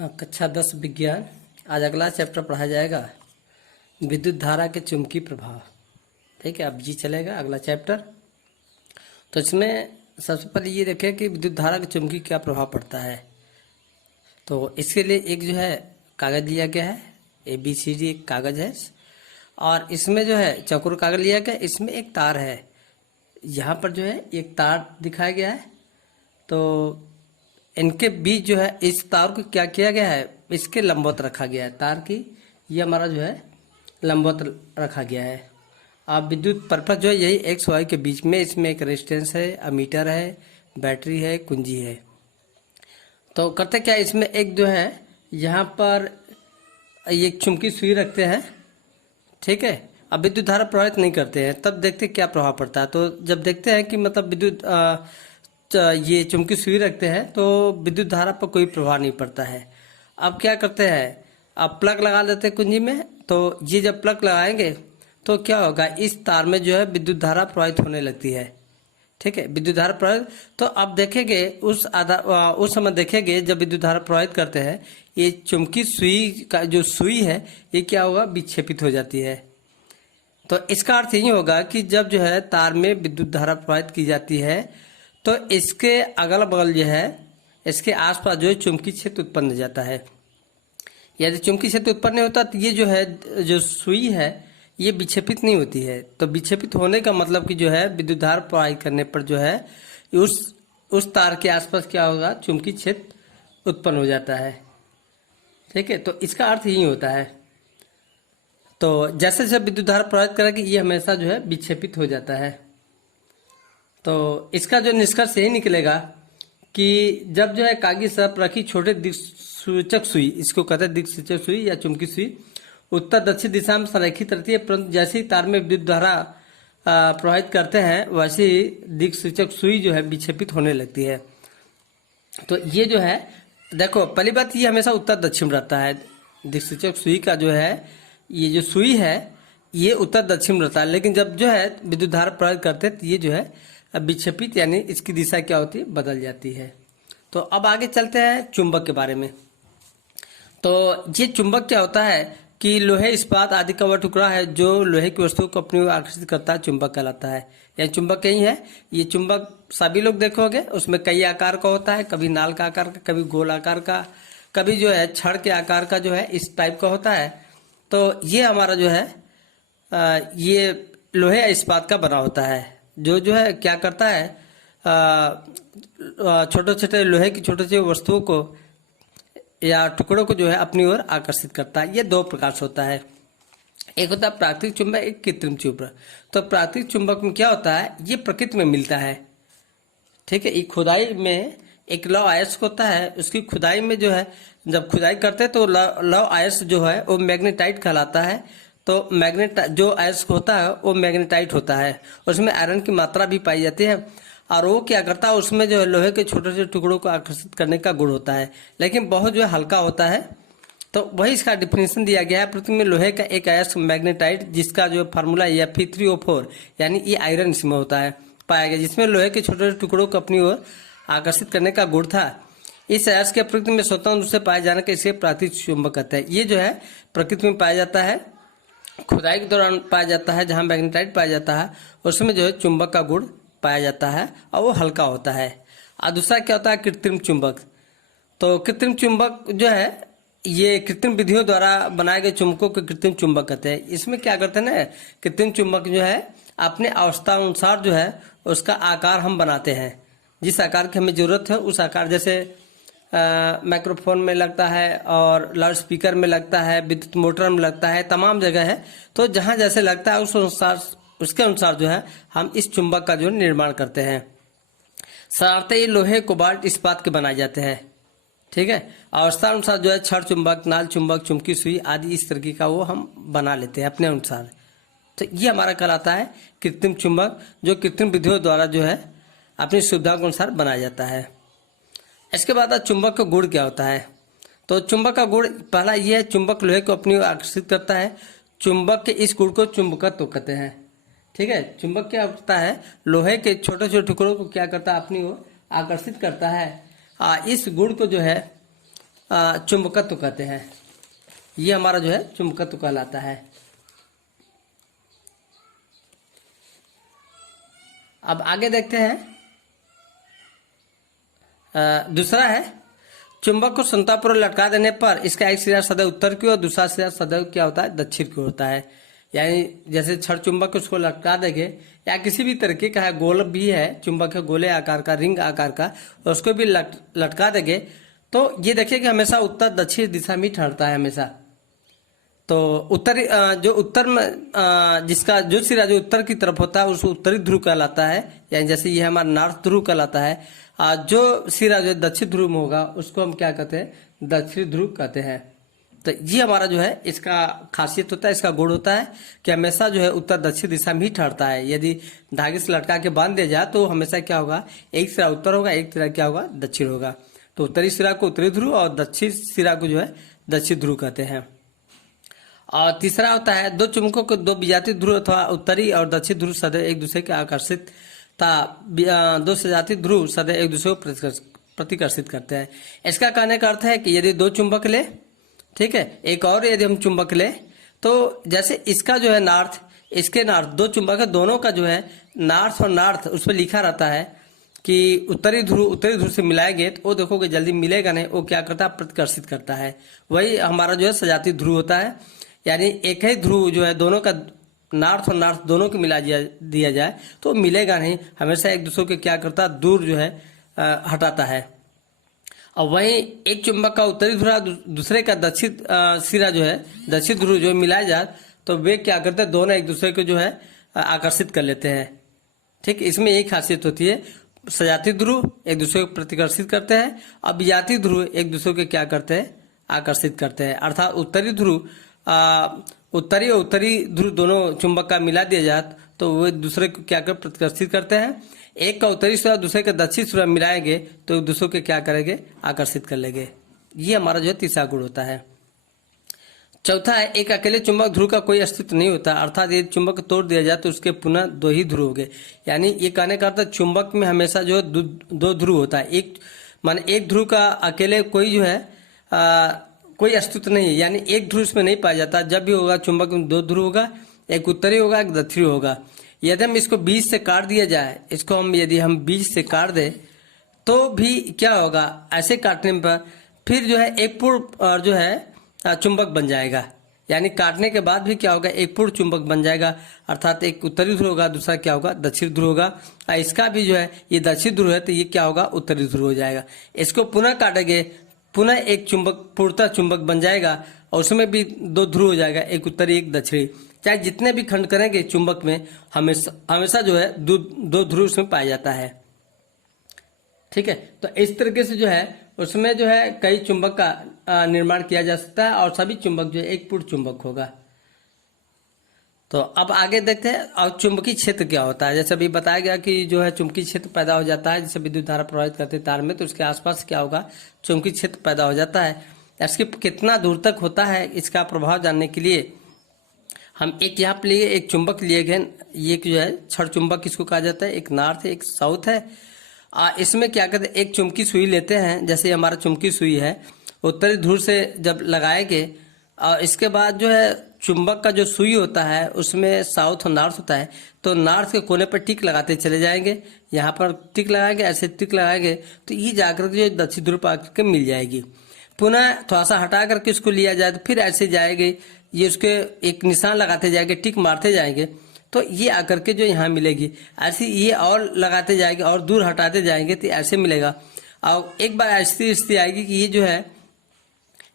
कक्षा 10 विज्ञान। आज अगला चैप्टर पढ़ा जाएगा विद्युत धारा के चुंबकीय प्रभाव। ठीक है, अब जी चलेगा अगला चैप्टर। तो इसमें सबसे पहले ये देखें कि विद्युत धारा के चुंबकीय क्या प्रभाव पड़ता है। तो इसके लिए एक जो है कागज लिया गया है, ABCD एक कागज है, और इसमें जो है चौकोर कागज लिया गया। इसमें एक तार है, यहाँ पर जो है एक तार दिखाया गया है। तो इनके बीच जो है इस तार को क्या किया गया है, इसके लंबवत रखा गया है। तार की ये हमारा जो है लंबवत रखा गया है। अब विद्युत पर्पस जो है यही एक्स वाई के बीच में, इसमें एक रेजिस्टेंस है, अमीटर है, बैटरी है, कुंजी है। तो करते क्या, इसमें एक जो है यहाँ पर एक चुंबकीय सुई रखते हैं। ठीक है, अब विद्युत धारा प्रभावित नहीं करते हैं, तब देखते क्या प्रभाव पड़ता है। तो जब देखते हैं कि मतलब विद्युत ये चुंबकीय सुई रखते हैं तो विद्युत धारा पर कोई प्रभाव नहीं पड़ता है। अब क्या करते हैं, अब प्लग लगा देते हैं कुंजी में। तो ये जब प्लग लगाएंगे तो क्या होगा, इस तार में जो है विद्युत धारा प्रवाहित होने लगती है। ठीक है, विद्युत धारा प्रवाहित, तो अब देखेंगे उस समय देखेंगे जब विद्युत धारा प्रवाहित करते हैं, ये चुंबकीय सुई का जो सुई है ये क्या होगा, विक्षेपित हो जाती है। तो इसका अर्थ यही होगा कि जब जो है तार में विद्युत धारा प्रवाहित की जाती है तो इसके अगल बगल जो है, इसके आसपास जो है चुंबकीय क्षेत्र उत्पन्न हो जाता है। यदि चुंबकीय क्षेत्र उत्पन्न नहीं होता तो ये जो है जो सुई है ये विक्षेपित नहीं होती है। तो विक्षेपित होने का मतलब कि जो है विद्युत धारा प्रवाहित करने पर जो है उस तार के आसपास क्या होगा, चुंबकीय क्षेत्र उत्पन्न हो जाता है। ठीक है, तो इसका अर्थ यही होता है। तो जैसे जैसे विद्युत धारा प्रवाहित करेगी ये हमेशा जो है विक्षेपित हो जाता है। तो इसका जो निष्कर्ष यही निकलेगा कि जब जो है कागज पर रखी छोटे दिक्सूचक सुई, इसको कहते हैं दिक्सूचक सुई या चुंबकीय सुई, उत्तर दक्षिण दिशा में संरेखित रहती है, परंतु जैसे ही तार में विद्युत धारा प्रवाहित करते हैं वैसे ही दिक्सूचक सुई जो है विक्षेपित होने लगती है। तो ये जो है देखो, पहली बात ये हमेशा उत्तर दक्षिण रहता है। दिक्सूचक सुई का जो है ये जो सुई है ये उत्तर दक्षिण रहता है, लेकिन जब जो है विद्युत धारा प्रवाहित करते हैं तो ये जो है विक्षेपित यानी इसकी दिशा क्या होती है, बदल जाती है। तो अब आगे चलते हैं चुंबक के बारे में। तो ये चुंबक क्या होता है कि लोहे, इस्पात आदि का वह टुकड़ा है जो लोहे की वस्तु को अपनी ओर आकर्षित करता है, चुंबक कहलाता है। यह चुंबक यही है। ये चुंबक सभी लोग देखोगे उसमें कई आकार का होता है, कभी नाल का आकार का, कभी गोल आकार का, कभी जो है छड़ के आकार का जो है इस टाइप का होता है। तो ये हमारा जो है ये लोहे या इस्पात का बना होता है, जो है क्या करता है, छोटे छोटे लोहे की छोटे छोटे वस्तुओं को या टुकड़ों को जो है अपनी ओर आकर्षित करता है। ये दो प्रकार से होता है, एक होता है प्राकृतिक चुंबक, एक कृत्रिम चुंबक। तो प्राकृतिक चुंबक में क्या होता है, ये प्रकृति में मिलता है। ठीक है, ये खुदाई में एक लौह अयस्क होता है, उसकी खुदाई में जो है जब खुदाई करते हैं तो लौह अयस्क जो है वो मैग्नेटाइट कहलाता है। तो जो अयस्क होता है वो मैग्नेटाइट होता है, उसमें आयरन की मात्रा भी पाई जाती है। और वो क्या करता है, उसमें जो है लोहे के छोटे छोटे टुकड़ों को आकर्षित करने का गुण होता है, लेकिन बहुत जो है हल्का होता है। तो वही इसका डिफिनेशन दिया गया है। पृथ्वी में लोहे का एक अयस्क मैग्नेटाइट, जिसका जो फार्मूला है Fe3O4 यानी ये आयरन इसमें होता है, पाया गया, जिसमें लोहे के छोटे छोटे टुकड़ों को अपनी ओर आकर्षित करने का गुण था। इस अयस्क के प्रकृति में स्वतंत्र रूप से पाए जाने का इसे प्राकृतिक चुंबक कहते हैं। ये जो है प्रकृति में पाया जाता है, खुदाई के दौरान पाया जाता है, जहाँ मैग्नेटाइट पाया जाता है उसमें जो है चुंबक का गुण पाया जाता है और वो हल्का होता है। और दूसरा क्या होता है, कृत्रिम चुंबक। तो कृत्रिम चुंबक जो है ये कृत्रिम विधियों द्वारा बनाए गए चुंबकों को कृत्रिम चुंबक कहते हैं। इसमें क्या करते हैं ना, कृत्रिम चुंबक जो है अपने अवस्था अनुसार जो है उसका आकार हम बनाते हैं, जिस आकार की हमें जरूरत है उस आकार, जैसे माइक्रोफोन में लगता है और लाउड स्पीकर में लगता है, विद्युत मोटर में लगता है, तमाम जगह है। तो जहाँ जैसे लगता है उसके अनुसार जो है हम इस चुंबक का जो निर्माण करते हैं। साधारणतः ये लोहे, कोबाल्ट, इस्पात के बनाए जाते हैं। ठीक है, अवस्था अनुसार जो है छड़ चुंबक, नाल चुंबक, चुंबकीय सुई आदि इस तरीके का वो हम बना लेते हैं अपने अनुसार। तो ये हमारा कहलाता है कृत्रिम चुंबक, जो कृत्रिम विधियों द्वारा जो है अपनी सुविधा के अनुसार बनाया जाता है। इसके बाद चुंबक का गुण क्या होता है। तो चुंबक का गुण पहला ये है, चुंबक लोहे को अपनी ओर आकर्षित करता है। चुंबक के इस गुण को चुंबकत्व कहते हैं। ठीक है, चुंबक क्या होता है, लोहे के छोटे छोटे टुकड़ों को क्या करता है, अपनी ओर आकर्षित करता है। इस गुण को जो है चुंबकत्व कहते हैं। ये हमारा जो है चुंबकत्व कहलाता है। अब आगे देखते हैं, दूसरा है चुंबक को समतापूर्वक लटका देने पर इसका एक सिरा सदैव उत्तर की ओर, दूसरा सिरा सदैव क्या होता है, दक्षिण की ओर होता है। यानी जैसे छड़ चुंबक उसको लटका देंगे या किसी भी तरीके का है, गोल भी है चुंबक है, गोले आकार का, रिंग आकार का, उसको भी लटका देंगे तो ये देखिए कि हमेशा उत्तर दक्षिण दिशा में ठहरता है हमेशा। तो उत्तरी जो उत्तर में जिसका जो सिरा जो उत्तर की तरफ होता है उसको उत्तरी ध्रुव कहलाता है। यानी जैसे ये हमारा नॉर्थ ध्रुव कहलाता है। जो सिरा जो दक्षिण ध्रुव में होगा उसको हम क्या कहते हैं, दक्षिण ध्रुव कहते हैं। तो ये हमारा जो है इसका खासियत होता है, इसका गुण होता है कि हमेशा जो है उत्तर दक्षिण दिशा में ही ठहरता है। यदि धागे से लटका के बांध दिया जाए तो हमेशा क्या होगा, एक सिरा उत्तर होगा, एक सिरा क्या होगा, दक्षिण होगा। तो उत्तरी सिरा को उत्तरी ध्रुव और दक्षिण सिरा को जो है दक्षिण ध्रुव कहते हैं। और तीसरा होता है दो चुंबकों को दो विजातीय ध्रुव अथवा उत्तरी और दक्षिण ध्रुव सदैव एक दूसरे के आकर्षित दो सजातीय ध्रुव सदैव एक दूसरे को प्रतिकर्षित करते हैं। इसका कहने का अर्थ है कि यदि दो चुंबक ले, ठीक है, एक और यदि हम चुंबक ले तो जैसे इसका जो है नॉर्थ, इसके नॉर्थ, दो चुंबक है, दोनों का जो है नॉर्थ और नॉर्थ उस पर लिखा रहता है कि उत्तरी ध्रुव से मिलाएंगे तो वो देखोगे जल्दी मिलेगा नहीं, वो क्या करता है, प्रतिकर्षित करता है। वही हमारा जो है सजातीय ध्रुव होता है। यानी एक ही ध्रुव जो है दोनों का नॉर्थ और नॉर्थ दोनों को मिला दिया जाए तो मिलेगा नहीं, हमेशा एक दूसरे के क्या करता है, दूर जो है हटाता है। और वहीं एक चुंबक का उत्तरी ध्रुव दूसरे का दक्षिण सिरा जो है दक्षिण ध्रुव जो मिलाया जाए तो वे क्या करते हैं, दोनों एक दूसरे को जो है आकर्षित कर लेते हैं। ठीक, इसमें यही खासियत होती है, सजातीय ध्रुव एक दूसरे को प्रतिकर्षित करते हैं और विजातीय ध्रुव एक दूसरे को क्या करते हैं, आकर्षित करते हैं। अर्थात उत्तरी ध्रुव उत्तरी और उत्तरी ध्रुव दोनों चुंबक का मिला दिया जाए तो वो दूसरे को क्या कर प्रतिकर्षित करते हैं। एक का उत्तरी सिरा दूसरे का दक्षिण सिरा मिलाएंगे तो एक दूसरे को क्या करेंगे, आकर्षित कर लेंगे। ये हमारा जो है तीसरा गुण होता है। चौथा है एक अकेले चुंबक ध्रुव का कोई अस्तित्व नहीं होता, अर्थात यदि चुंबक तोड़ दिया जाए तो उसके पुनः दो ही ध्रुव होंगे। यानी ये कहने का अर्थ चुंबक में हमेशा जो है दो ध्रुव होता है। एक माने एक ध्रुव का अकेले कोई जो है कोई अस्तित्व नहीं है, यानी एक ध्रुव इसमें नहीं पाया जाता। जब भी होगा चुंबक में दो ध्रुव होगा, एक उत्तरी होगा, एक दक्षिणी होगा। यदि हम इसको बीच से काट दिया जाए, इसको हम यदि हम बीच से काट दें तो भी क्या होगा, ऐसे काटने पर फिर जो है एक पूर्ण जो है चुंबक बन जाएगा। यानी काटने के बाद भी क्या होगा, एक पूर्ण चुंबक बन जाएगा। अर्थात एक उत्तरी ध्रुव होगा, दूसरा क्या होगा, दक्षिण ध्रुव होगा। इसका भी जो है ये दक्षिण ध्रुव है तो ये क्या होगा, उत्तरी ध्रुव हो जाएगा। इसको पुनः काटेंगे, पुनः एक चुंबक पूर्णतः चुंबक बन जाएगा और उसमें भी दो ध्रुव हो जाएगा, एक उत्तरी एक दक्षिणी। चाहे जितने भी खंड करेंगे चुंबक में हमेशा जो है दो ध्रुव उसमें पाया जाता है। ठीक है, तो इस तरीके से जो है उसमें जो है कई चुंबक का निर्माण किया जा सकता है और सभी चुंबक जो है एक पूर्ण चुंबक होगा। तो अब आगे देखते हैं और चुंबकीय क्षेत्र क्या होता है। जैसे अभी बताया गया कि जो है चुंबकीय क्षेत्र पैदा हो जाता है, जैसे विद्युत धारा प्रवाहित करते हैं तार में तो उसके आसपास क्या होगा, चुंबकीय क्षेत्र पैदा हो जाता है। इसके कितना दूर तक होता है इसका प्रभाव जानने के लिए हम एक यहाँ पे लिए एक चुंबक लिए गए, ये जो है छड़ चुंबक किसको कहा जाता है, एक नॉर्थ है एक साउथ है। इसमें क्या कहते हैं, एक चुंबकीय सुई लेते हैं, जैसे हमारा चुंबकीय सुई है उत्तरी ध्रुव से जब लगाएंगे और इसके बाद जो है चुंबक का जो सुई होता है उसमें साउथ और नॉर्थ होता है, तो नॉर्थ के कोने पर टिक लगाते चले जाएंगे, यहाँ पर टिक लगाएंगे, ऐसे टिक लगाएंगे तो ये जाकर जो दक्षिण ध्रुव आकर के मिल जाएगी। पुनः थोड़ा सा हटा करके इसको लिया जाए तो फिर ऐसे जाएगी, ये उसके एक निशान लगाते जाएंगे, टिक मारते जाएंगे तो ये आकर के जो यहाँ मिलेगी। ऐसे ये और लगाते जाएंगे और दूर हटाते जाएंगे तो ऐसे मिलेगा। और एक बार ऐसी स्थिति आएगी कि ये जो है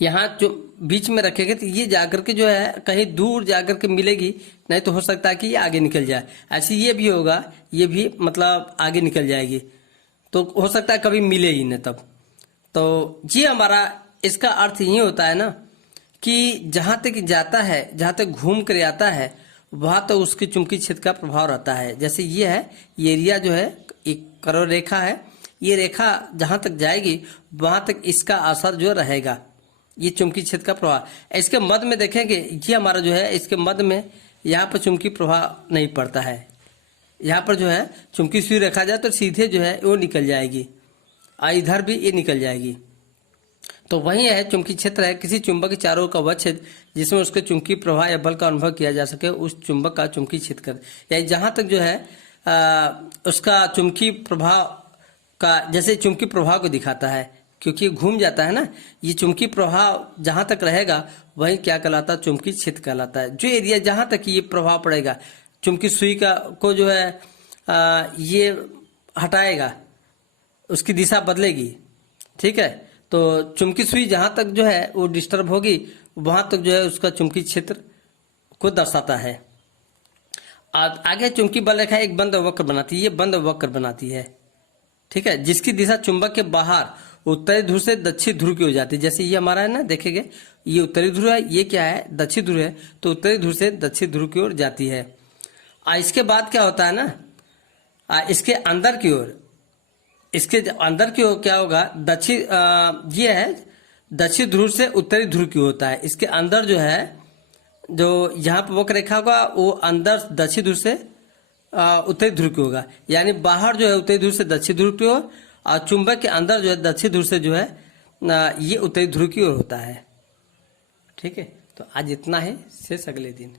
यहाँ जो बीच में रखेंगे तो ये जाकर के जो है कहीं दूर जाकर के मिलेगी, नहीं तो हो सकता है कि ये आगे निकल जाए। ऐसे ये भी होगा, ये भी मतलब आगे निकल जाएगी तो हो सकता है कभी मिले ही नहीं तब। तो ये हमारा इसका अर्थ यही होता है ना कि जहाँ तक जाता है, जहाँ तक घूम कर आता है वहाँ तो उसके चुंबकीय क्षेत्र का प्रभाव रहता है। जैसे ये है, ये एरिया जो है एक करोड़ रेखा है, ये रेखा जहाँ तक जाएगी वहाँ तक इसका असर जो रहेगा, ये चुंबकीय क्षेत्र का प्रभाव। इसके मध्य में देखेंगे ये हमारा जो है इसके मध्य में यहाँ पर चुंबकीय प्रभाव नहीं पड़ता है। यहाँ पर जो है चुंबकीय सुई रखा जाए तो सीधे जो है वो निकल जाएगी और इधर भी ये निकल जाएगी। तो वही है चुंबकीय क्षेत्र है किसी चुंबक के चारों ओर का वह क्षेत्र जिसमें उसके चुंबकीय प्रवाह या बल का अनुभव किया जा सके, उस चुंबक का चुंबकीय क्षेत्र कर, यानी जहां तक जो है उसका चुंबकीय प्रभाव का, जैसे चुंबकीय प्रभाव को दिखाता है, क्योंकि घूम जाता है ना, ये चुंबकीय प्रभाव जहां तक रहेगा वही क्या कहलाता है, चुंबकीय क्षेत्र कहलाता है। जो एरिया जहां तक ये प्रभाव पड़ेगा, चुंबकीय सुई का को जो है ये हटाएगा, उसकी दिशा बदलेगी, ठीक है। तो चुंबकीय सुई जहां तक जो है वो डिस्टर्ब होगी, वहां तक जो है उसका चुंबकीय क्षेत्र को दर्शाता है। आगे चुंबकीय बल रेखा एक बंद वक्र बनाती है, ये बंद वक्र बनाती है, ठीक है, जिसकी दिशा चुंबक के बाहर उत्तरी ध्रुव से दक्षिण ध्रुव की हो जाती है। जैसे ये हमारा है ना, देखेंगे ये उत्तरी ध्रुव है, ये क्या है, दक्षिण ध्रुव है, तो उत्तरी ध्रुव से दक्षिण ध्रुव की ओर जाती है। इसके बाद क्या होता है ना, इसके अंदर की ओर, इसके अंदर की ओर क्या होगा, दक्षिण, ये है दक्षिण ध्रुव से उत्तरी ध्रुव की होता है। इसके अंदर जो है, जो यहाँ पर वक्र रेखा होगा वो अंदर दक्षिण ध्रुव से उत्तरी ध्रुव की होगा, यानी बाहर जो है उत्तरी ध्रुव से दक्षिण ध्रुव की ओर, और चुंबक के अंदर जो है दक्षिण ध्रुव से जो है ये उत्तरी ध्रुव की ओर होता है, ठीक है। तो आज इतना है, शेष अगले दिन।